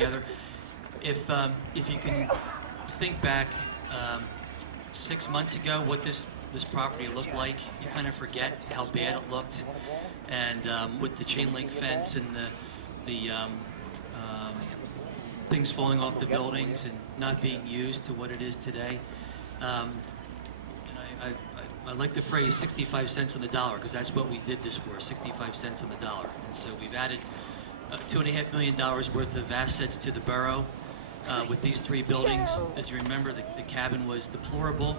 together. If you can think back 6 months ago, what this property looked like, you kind of forget how bad it looked, and with the chain link fence and the things falling off the buildings and not being used to what it is today. And I like the phrase 65 cents on the dollar, because that's what we did this for, 65 cents on the dollar. And so we've added $2.5 million worth of assets to the borough with these 3 buildings. As you remember, the cabin was deplorable,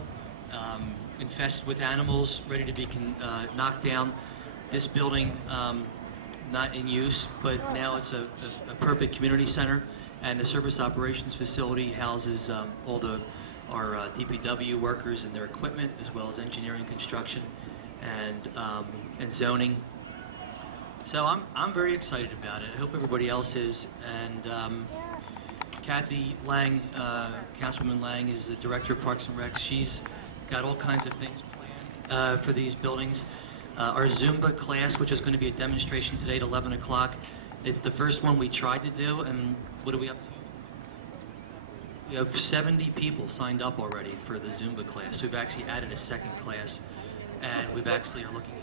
infested with animals, ready to be knocked down. This building, not in use, but now it's a perfect community center, and the service operations facility houses all our DPW workers and their equipment, as well as engineering, construction, and zoning. So I'm very excited about it. I hope everybody else is. And Kathy Lang, Councilwoman Lang, is the Director of Parks and Recs. She's got all kinds of things planned for these buildings. Our Zumba class, which is going to be a demonstration today at 11 o'clock, it's the first one we tried to do, and what are we up to? We have 70 people signed up already for the Zumba class. So we've actually added a second class, and we've actually are looking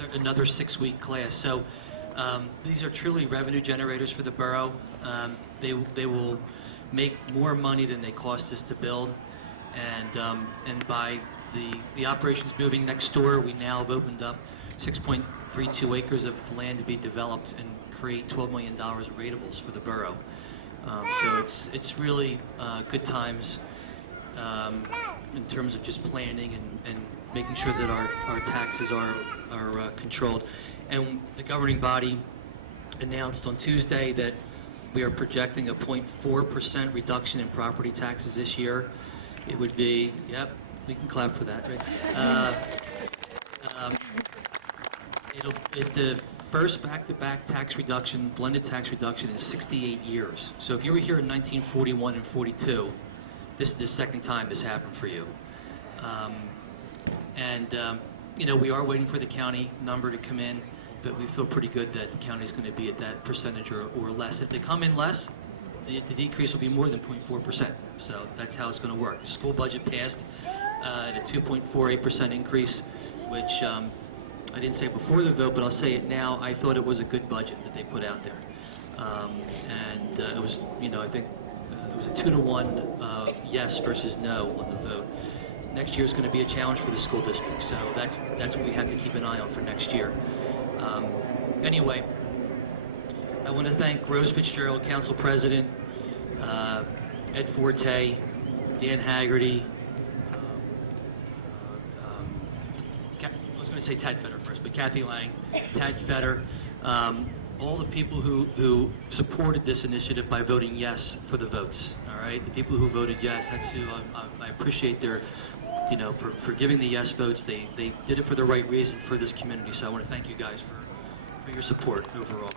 at another 6-week class. So these are truly revenue generators for the borough. They will make more money than they cost us to build, and by the operations moving next door, we now have opened up 6.32 acres of land to be developed and create $12 million of ratables for the borough. So it's really good times in terms of just planning and making sure that our taxes are controlled. And the governing body announced on Tuesday that we are projecting a 0.4% reduction in property taxes this year. It would be, yep, we can clap for that, right? It's the first back-to-back tax reduction, blended tax reduction in 68 years. So if you were here in 1941 and 42, this is the second time this happened for you. You know, we are waiting for the county number to come in, but we feel pretty good that the county is going to be at that percentage or less. If they come in less, the decrease will be more than 0.4%. So that's how it's going to work. The school budget passed at a 2.48% increase, which I didn't say before the vote, but I'll say it now. I thought it was a good budget that they put out there. It was, you know, I think it was a 2-to-1 yes versus no on the vote. Next year is going to be a challenge for the school district, so that's what we have to keep an eye on for next year. Anyway, I want to thank Rose Fitzgerald, Council President, Ed Forte, Dan Haggerty, I was going to say Tad Fetter first, but Kathy Lang, Tad Fetter, all the people who supported this initiative by voting yes for the votes. All right, the people who voted yes, that's who I appreciate their, you know, for giving the yes votes. They did it for the right reason for this community. So I want to thank you guys for your support overall.